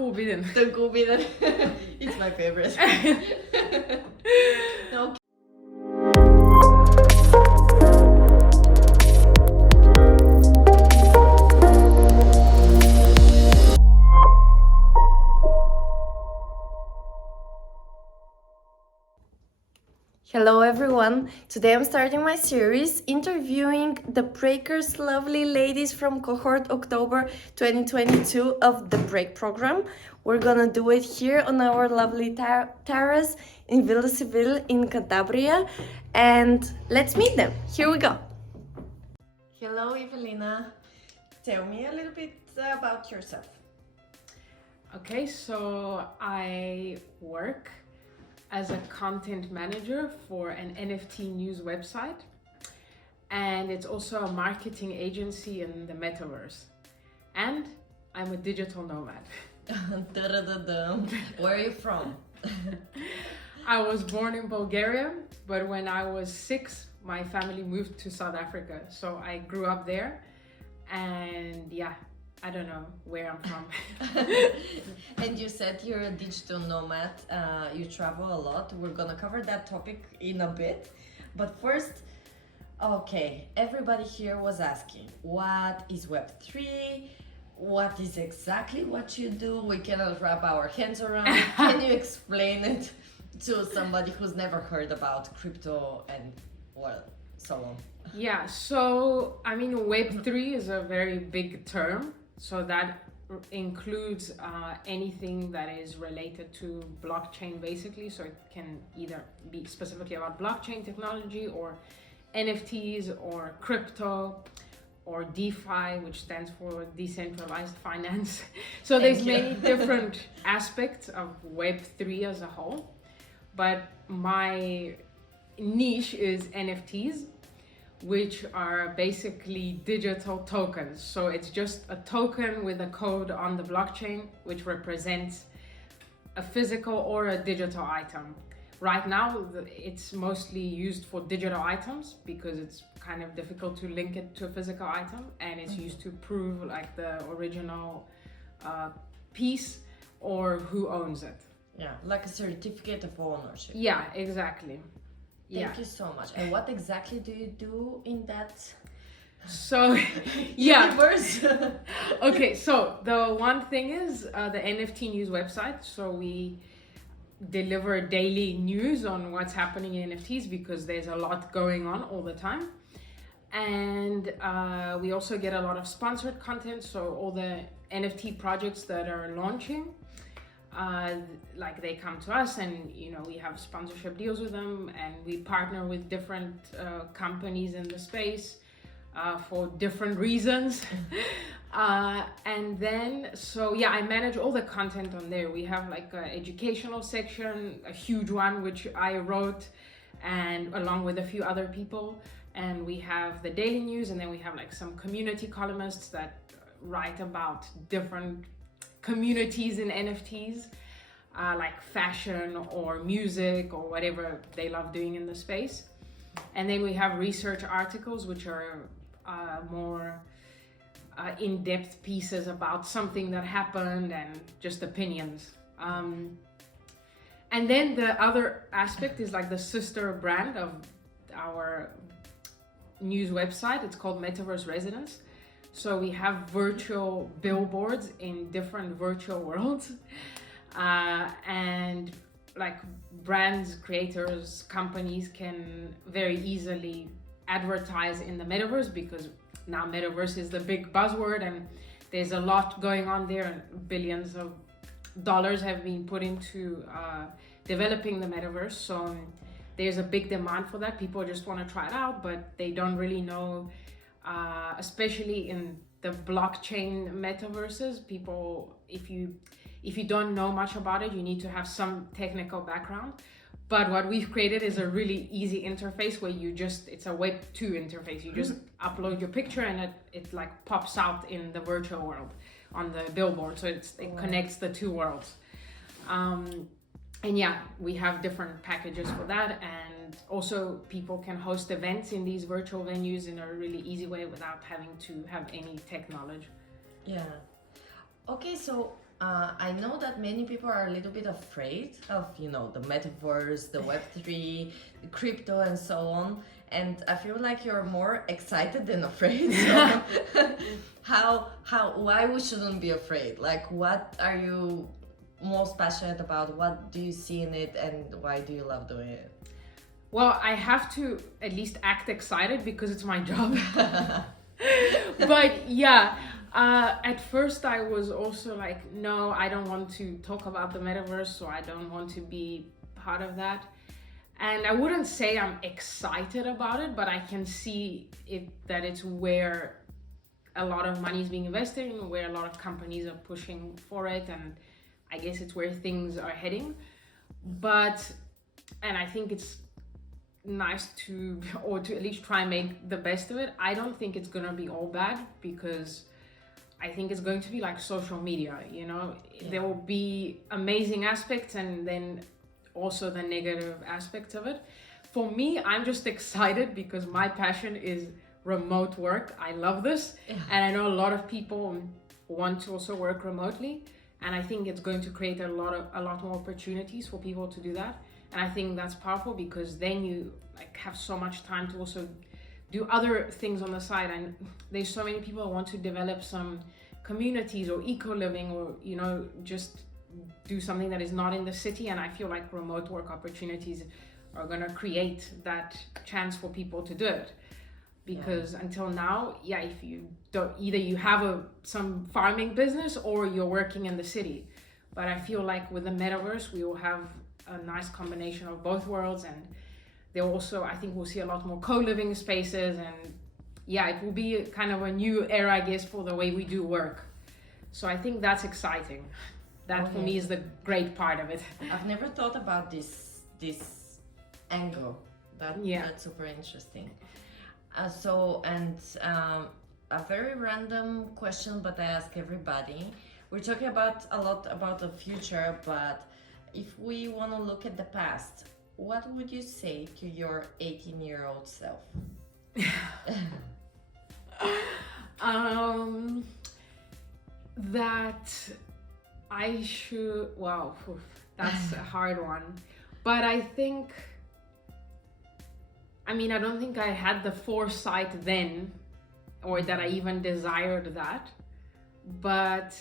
Tengku Tengku. It's my favorite. Okay. Hello everyone! Today I'm starting my series interviewing the Breakers lovely ladies from cohort October 2022 of the Break program. We're gonna do it here on our lovely terrace in Villa Civil in Cantabria, and let's meet them. Here we go! Hello Ivelina, tell me a little bit about yourself. Okay, so I work as a content manager for an NFT news website, and it's also a marketing agency in the metaverse. And I'm a digital nomad. Where are you from? I was born in Bulgaria, but when I was 6, my family moved to South Africa. So I grew up there, and yeah, I don't know where I'm from. And you said you're a digital nomad, you travel a lot. We're gonna cover that topic in a bit. But first, okay, everybody here was asking, what is Web3? What is exactly what you do? We cannot wrap our hands around it. Can you explain it to somebody who's never heard about crypto and, well, so on? Yeah, so I mean, Web3 is a very big term. So that includes anything that is related to blockchain, basically. So it can either be specifically about blockchain technology or NFTs or crypto or DeFi, which stands for decentralized finance. So there's many different aspects of Web3 as a whole. But my niche is NFTs, which are basically digital tokens. So it's just a token with a code on the blockchain, which represents a physical or a digital item. Right now, it's mostly used for digital items because it's kind of difficult to link it to a physical item, and it's used to prove like the original piece or who owns it. Yeah, like a certificate of ownership. Yeah, exactly. Thank you so much. And what exactly do you do in that so yeah universe? Okay, so the one thing is the NFT news website. So we deliver daily news on what's happening in NFTs because there's a lot going on all the time. And we also get a lot of sponsored content. So all the NFT projects that are launching, like they come to us, and you know, we have sponsorship deals with them, and we partner with different companies in the space for different reasons. And then, so yeah, I manage all the content on there. We have like an educational section, a huge one, which I wrote, and along with a few other people. And we have the daily news, and then we have like some community columnists that write about different communities in NFTs, like fashion or music or whatever they love doing in the space. And then we have research articles, which are more in-depth pieces about something that happened and just opinions. And then the other aspect is like the sister brand of our news website. It's called Metaverse Residence. So we have virtual billboards in different virtual worlds, and like brands, creators, companies can very easily advertise in the metaverse because now metaverse is the big buzzword and there's a lot going on there, and billions of dollars have been put into developing the metaverse. So there's a big demand for that. People just want to try it out, but they don't really know, especially in the blockchain metaverses. People, if you don't know much about it, you need to have some technical background. But what we've created is a really easy interface where it's a Web 2 interface. You just upload your picture and it like pops out in the virtual world on the billboard. So it connects the two worlds. And yeah, we have different packages for that. And also people can host events in these virtual venues in a really easy way without having to have any tech knowledge. Yeah. Okay, so I know that many people are a little bit afraid of, the metaverse, the Web3, the crypto, and so on. And I feel like you're more excited than afraid. So, why we shouldn't be afraid? Like, what are you most passionate about? What do you see in it, and why do you love doing it? Well, I have to at least act excited because it's my job. But yeah, at first I was also like, no, I don't want to talk about the metaverse, so I don't want to be part of that. And I wouldn't say I'm excited about it, but I can see that it's where a lot of money is being invested in, where a lot of companies are pushing for it, and I guess it's where things are heading. And I think it's nice to at least try and make the best of it. I don't think it's gonna be all bad, because I think it's going to be like social media, There will be amazing aspects and then also the negative aspects of it. For me, I'm just excited because my passion is remote work. I love this. And I know a lot of people want to also work remotely, and I think it's going to create a lot more opportunities for people to do that. And I think that's powerful, because then you have so much time to also do other things on the side. And there's so many people who want to develop some communities or eco-living, or just do something that is not in the city. And I feel like remote work opportunities are going to create that chance for people to do it. Because until now, if you don't, either you have some farming business or you're working in the city. But I feel like with the metaverse, we will have a nice combination of both worlds, and there also, I think we'll see a lot more co-living spaces, and it will be kind of a new era, I guess, for the way we do work. So I think that's exciting. That for me is the great part of it. I've never thought about this angle. That's super interesting. A very random question, but I ask everybody. We're talking a lot about the future, but if we want to look at the past, what would you say to your 18-year-old self? That I should, that's a hard one. But I don't think I had the foresight then, or that I even desired that. But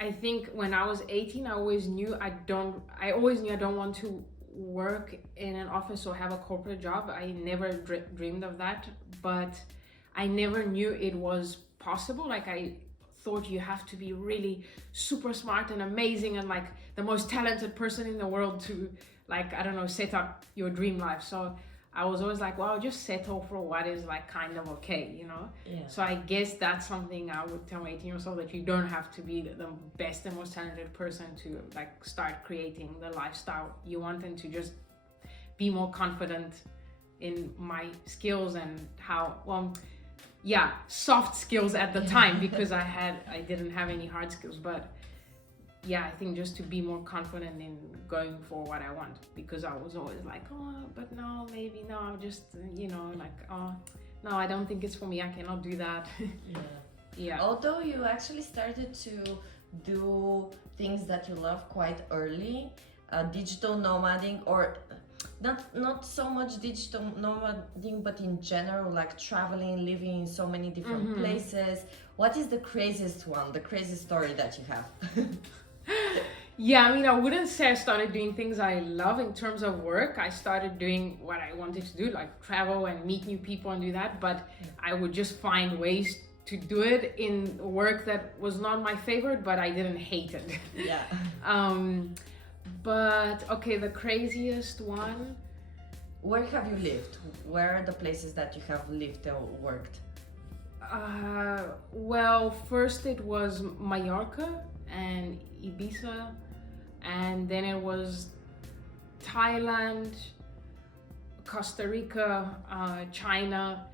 I think when I was 18, I always knew I don't want to work in an office or have a corporate job. I never dreamed of that, but I never knew it was possible. I thought you have to be really super smart and amazing and the most talented person in the world to set up your dream life. So I was always just settle for what is kind of okay, So I guess that's something I would tell my 18-year-old, that you don't have to be the best and most talented person to start creating the lifestyle you want, and to just be more confident in my skills and soft skills at the time, because I didn't have any hard skills. But I think just to be more confident in going for what I want, because I was always but no, maybe no, I'm just, no, I don't think it's for me. I cannot do that. Although you actually started to do things that you love quite early, digital nomading, or not so much digital nomading, but in general, traveling, living in so many different places. What is the craziest story that you have? I wouldn't say I started doing things I love in terms of work. I started doing what I wanted to do, travel and meet new people and do that. But I would just find ways to do it in work that was not my favorite, but I didn't hate it. But okay, the craziest one. Where have you lived? Where are the places that you have lived or worked? First it was Mallorca and Ibiza, and then it was Thailand, Costa Rica, China,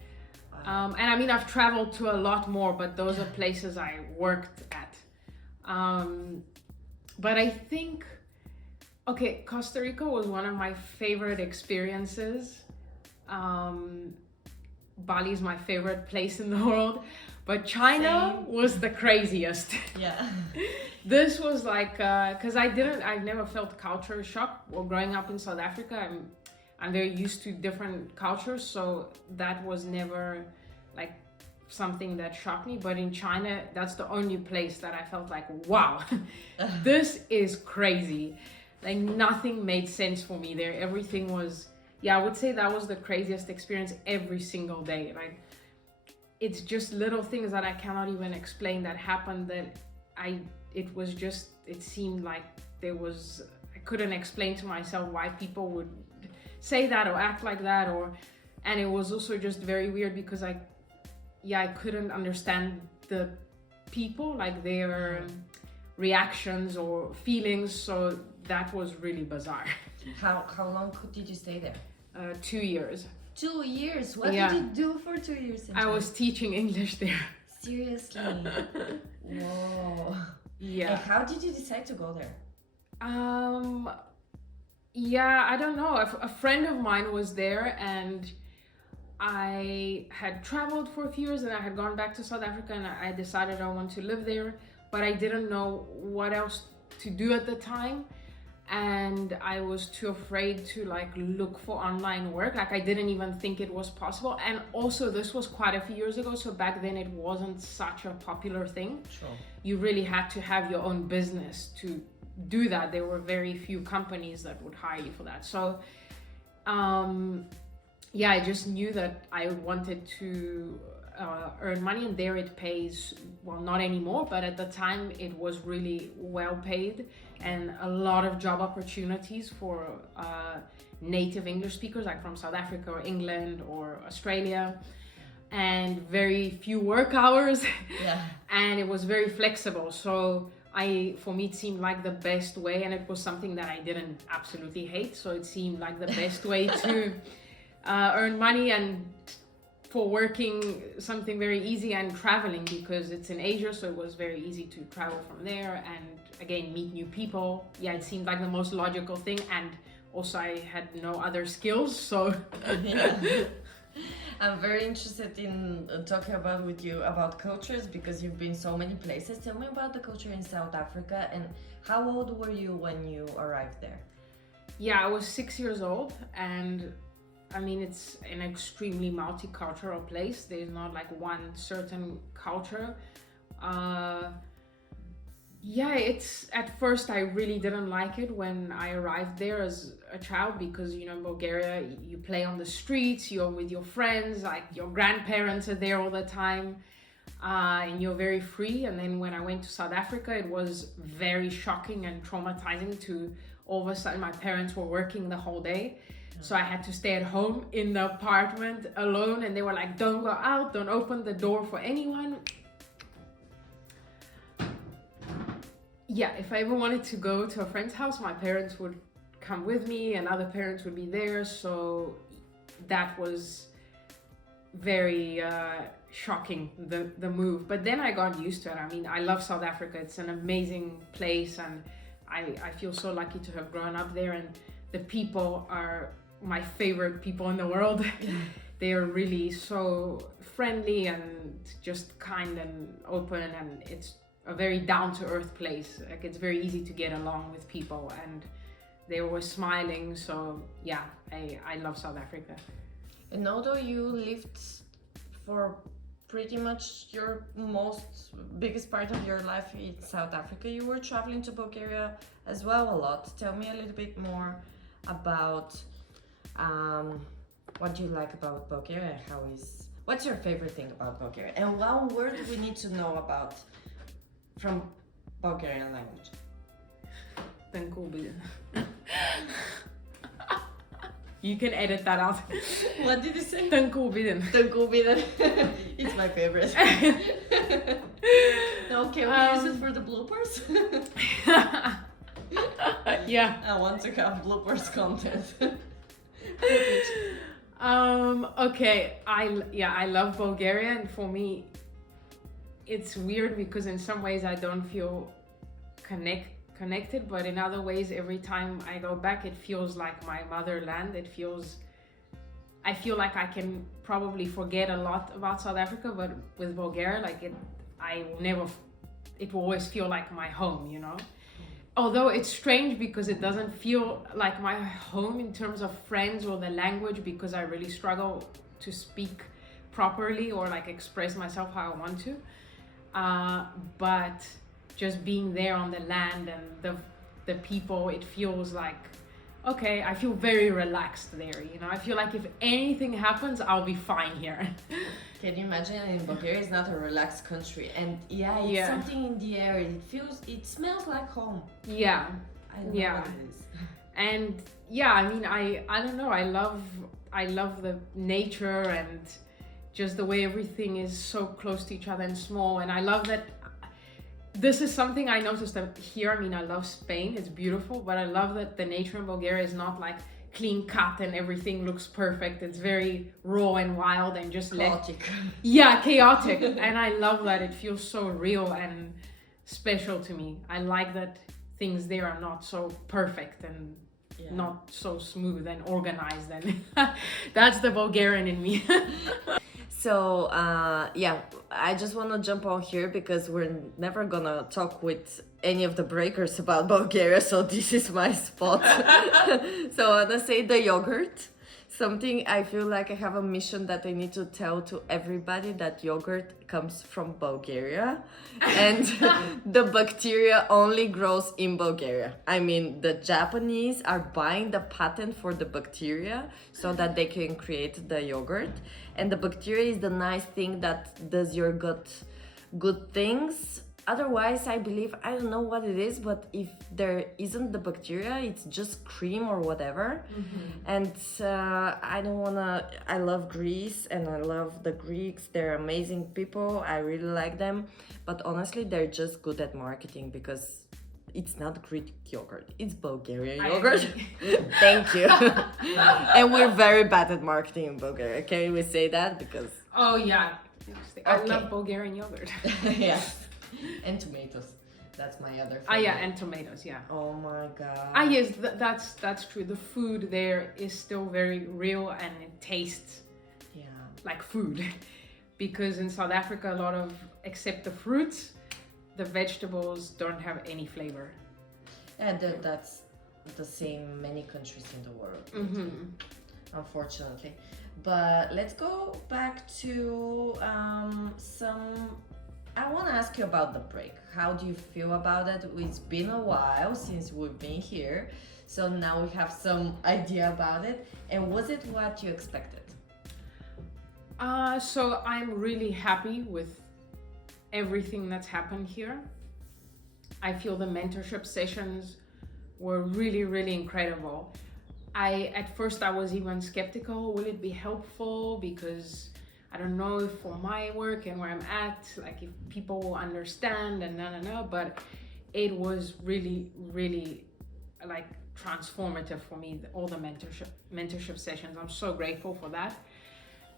and I've traveled to a lot more, but those are places I worked at. But I think, Costa Rica was one of my favorite experiences. Bali is my favorite place in the world, But China Same. was the craziest. Yeah. This was like, because I've never felt culture shock. Well, growing up in South Africa, I'm very used to different cultures, so that was never like something that shocked me. But in China, that's the only place that I felt like, wow, this is crazy. Like nothing made sense for me there. Everything was, yeah, I would say that was the craziest experience every single day. Like it's just little things that I cannot even explain that happened that it seemed like I couldn't explain to myself why people would say that or act like that, and it was also just very weird because I couldn't understand the people, like their reactions or feelings, so that was really bizarre. How long did you stay there? 2 years. 2 years? What Yeah. did you do for 2 years? I was teaching English there. Seriously? Whoa. Yeah. And how did you decide to go there? Yeah, I don't know. A friend of mine was there, and I had traveled for a few years, and I had gone back to South Africa, and I decided I want to live there, but I didn't know what else to do at the time, and I was too afraid to like look for online work. Like I didn't even think it was possible, and also this was quite a few years ago, so back then it wasn't such a popular thing. Sure. You really had to have your own business to do that. There were very few companies that would hire you for that. So yeah, I just knew that I wanted to earn money, and there it pays, well, not anymore, but at the time it was really well paid, and a lot of job opportunities for native English speakers, like from South Africa or England or Australia, and very few work hours. Yeah. And it was very flexible. So for me, it seemed like the best way, and it was something that I didn't absolutely hate. So it seemed like the best way to earn money, and for working, something very easy, and traveling, because it's in Asia, so it was very easy to travel from there and again meet new people. Yeah, it seemed like the most logical thing, and also I had no other skills, so Yeah. I'm very interested in talking with you about cultures, because you've been so many places. Tell me about the culture in South Africa, and how old were you when you arrived there? yeah, I was 6 years old, and I mean, it's an extremely multicultural place. There's not like one certain culture. Yeah, it's at first I really didn't like it when I arrived there as a child, because you know, in Bulgaria you play on the streets, you're with your friends, like your grandparents are there all the time, and you're very free. And then when I went to South Africa, it was very shocking and traumatizing to all of a sudden my parents were working the whole day. So I had to stay at home in the apartment alone, and they were like, don't go out, don't open the door for anyone. Yeah, if I ever wanted to go to a friend's house, my parents would come with me and other parents would be there. So that was very shocking, the move. But then I got used to it. I mean, I love South Africa. It's an amazing place, and I feel so lucky to have grown up there, and the people are my favorite people in the world. They are really so friendly and just kind and open, and it's a very down-to-earth place. Like it's very easy to get along with people, and they're always smiling. So yeah, I love South Africa. And although you lived for pretty much your biggest part of your life in South Africa, you were traveling to Bulgaria as well a lot. Tell me a little bit more about what do you like about Bulgaria? What's your favorite thing about Bulgaria? And one word we need to know about from Bulgarian language. You can edit that out. What did you say? Tankulbiden. It's my favorite. Okay, we use it for the bloopers. Yeah. I want to have bloopers content. Okay, I love Bulgaria, and for me it's weird because in some ways I don't feel connected, but in other ways every time I go back it feels like my motherland. I feel like I can probably forget a lot about South Africa, but with Bulgaria, like it will always feel like my home, you know? Although it's strange because it doesn't feel like my home in terms of friends or the language, because I really struggle to speak properly or like express myself how I want to. But just being there on the land and the people, it feels like, okay, I feel very relaxed there, you know? I feel like if anything happens, I'll be fine here. Can you imagine? In Bulgaria, it's not a relaxed country, and it's something in the air. It smells like home. Yeah. I don't know what it is. And I mean, I don't know. I love the nature and just the way everything is so close to each other and small. And I love that. This is something I noticed that here. I mean, I love Spain. It's beautiful, but I love that the nature in Bulgaria is not like clean cut and everything looks perfect. It's very raw and wild and just chaotic. Chaotic. And I love that. It feels so real and special to me. I like that things there are not so perfect and not so smooth and organized, and that's the Bulgarian in me. So I just want to jump on here because we're never gonna talk with any of the breakers about Bulgaria, so this is my spot. So I want to say the yogurt. Something I feel like I have a mission that I need to tell to everybody, that yogurt comes from Bulgaria and the bacteria only grows in Bulgaria. I mean, the Japanese are buying the patent for the bacteria so that they can create the yogurt. And the bacteria is the nice thing that does your gut good things. Otherwise, I believe, I don't know what it is, but if there isn't the bacteria, it's just cream or whatever. And I don't wanna, I love Greece and I love the Greeks. They're amazing people. I really like them. But honestly, they're just good at marketing, because it's not Greek yogurt, it's Bulgarian yogurt. Thank you. And we're very bad at marketing in Bulgaria. Can we say that? Because I love Bulgarian yogurt. Yes. And tomatoes. That's my other favorite. And tomatoes, Oh my god. Yes, that's true. The food there is still very real and it tastes like food. Because in South Africa, a lot of, except the fruits, the vegetables don't have any flavor. And that's the same in many countries in the world, unfortunately. But let's go back to I want to ask you about the break. How do you feel about it? It's been a while since we've been here, so now we have some idea about it. And was it what you expected? So I'm really happy with everything that's happened here. I feel the mentorship sessions were really, really incredible. At first I was even skeptical. Will it be helpful? Because I don't know if for my work and where I'm at, like if people will understand and but it was really, really like transformative for me, all the mentorship sessions. I'm so grateful for that.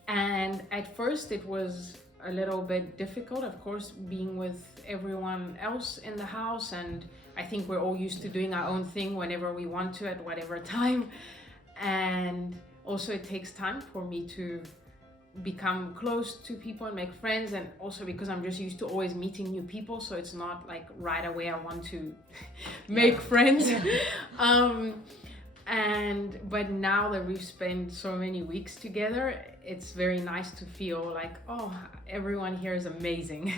And at first it was a little bit difficult, of course, being with everyone else in the house, and I think we're all used to doing our own thing whenever we want to at whatever time. And also it takes time for me to become close to people and make friends, and also because I'm just used to always meeting new people, so it's not like right away I want to make friends. But now that we've spent so many weeks together, it's very nice to feel like, oh, everyone here is amazing.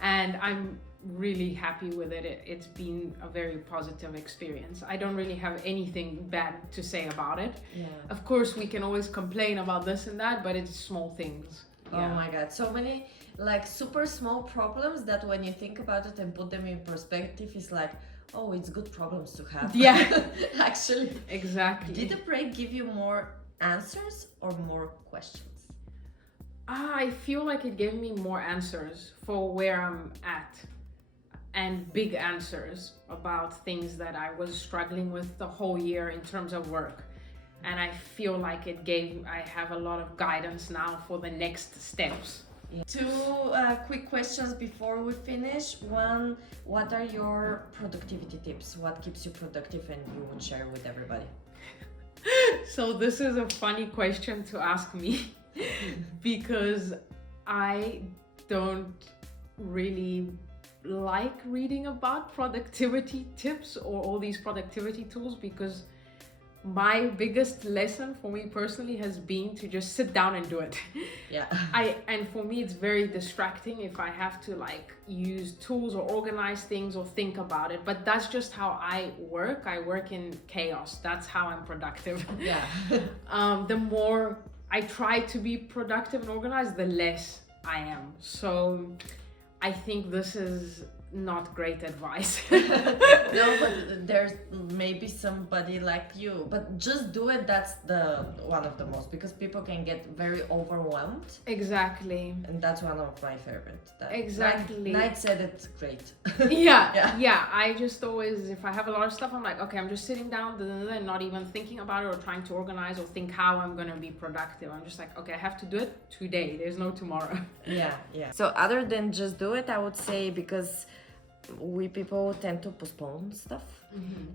And I'm really happy with it. It's been a very positive experience. I don't really have anything bad to say about it. Of course, we can always complain about this and that, but it's small things. Oh my god, so many like super small problems that when you think about it and put them in perspective, it's like, oh, it's good problems to have. Actually, exactly. Did the break give you more answers or more questions? I feel like it gave me more answers for where I'm at, and big answers about things that I was struggling with the whole year in terms of work. And I feel like I have a lot of guidance now for the next steps. Two quick questions before we finish. One, what are your productivity tips? What keeps you productive and you would share with everybody? So this is a funny question to ask me. because I don't really like reading about productivity tips or all these productivity tools, because my biggest lesson for me personally has been to just sit down and do it. Yeah. And for me it's very distracting if I have to like use tools or organize things or think about it, but that's just how I work in chaos. That's how I'm productive. Yeah. The more I try to be productive and organized, the less I am. So I think this is not great advice. No, but there's maybe somebody like you, but just do it. That's the one of the most, because people can get very overwhelmed, Exactly. and that's one of my favorites. Exactly. Night said it's great. Yeah. I just always, if I have a lot of stuff, I'm like, okay, I'm just sitting down and not even thinking about it or trying to organize or think how I'm gonna be productive. I'm just like, okay, I have to do it today. There's no tomorrow. Yeah. So other than just do it, I would say, because we people tend to postpone stuff.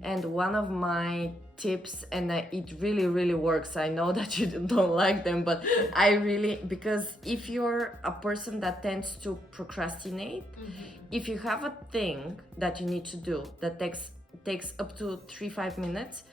And one of my tips, and it really works, I know that you don't like them, but I really, because if you're a person that tends to procrastinate, if you have a thing that you need to do that takes up to 3-5 minutes,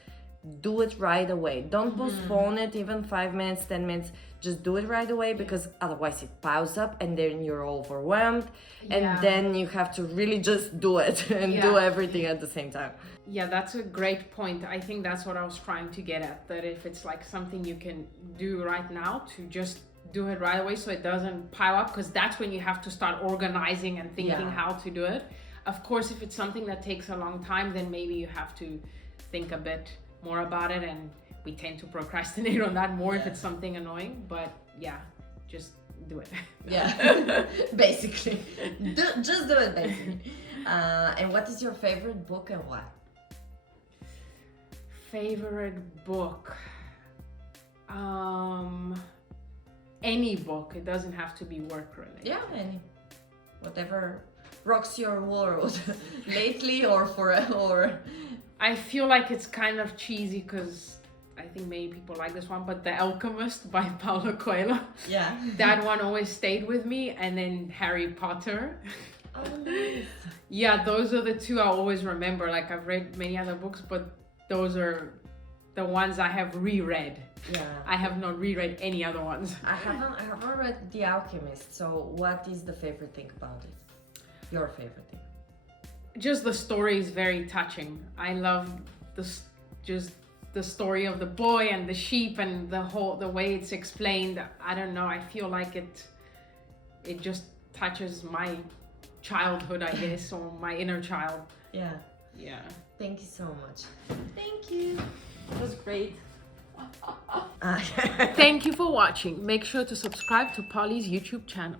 do it right away. Don't postpone it even 5 minutes, 10 minutes. Just do it right away, because otherwise it piles up and then you're overwhelmed, and then you have to really just do it and do everything at the same time. Yeah, that's a great point. I think that's what I was trying to get at, that if it's like something you can do right now, to just do it right away so it doesn't pile up, because that's when you have to start organizing and thinking how to do it. Of course, if it's something that takes a long time, then maybe you have to think a bit more about it, and we tend to procrastinate on that more if it's something annoying. But yeah, just do it. Yeah. Basically, just do it, basically. And what is your favorite book and why? Favorite book? Any book. It doesn't have to be work related. Yeah, any, whatever rocks your world lately or I feel like it's kind of cheesy, because I think many people like this one, but The Alchemist by Paulo Coelho. Yeah. That one always stayed with me. And then Harry Potter. Oh, nice. Yeah, those are the two I always remember. Like, I've read many other books, but those are the ones I have reread. Yeah. I have not reread any other ones. I haven't read The Alchemist. So what is the favorite thing about it? Your favorite thing? Just the story is very touching. I love the story of the boy and the sheep, and the way it's explained. I don't know, I feel like it just touches my childhood, I guess, or my inner child. Yeah. Thank you so much. Thank you. It was great. Thank you for watching. Make sure to subscribe to Polly's YouTube channel.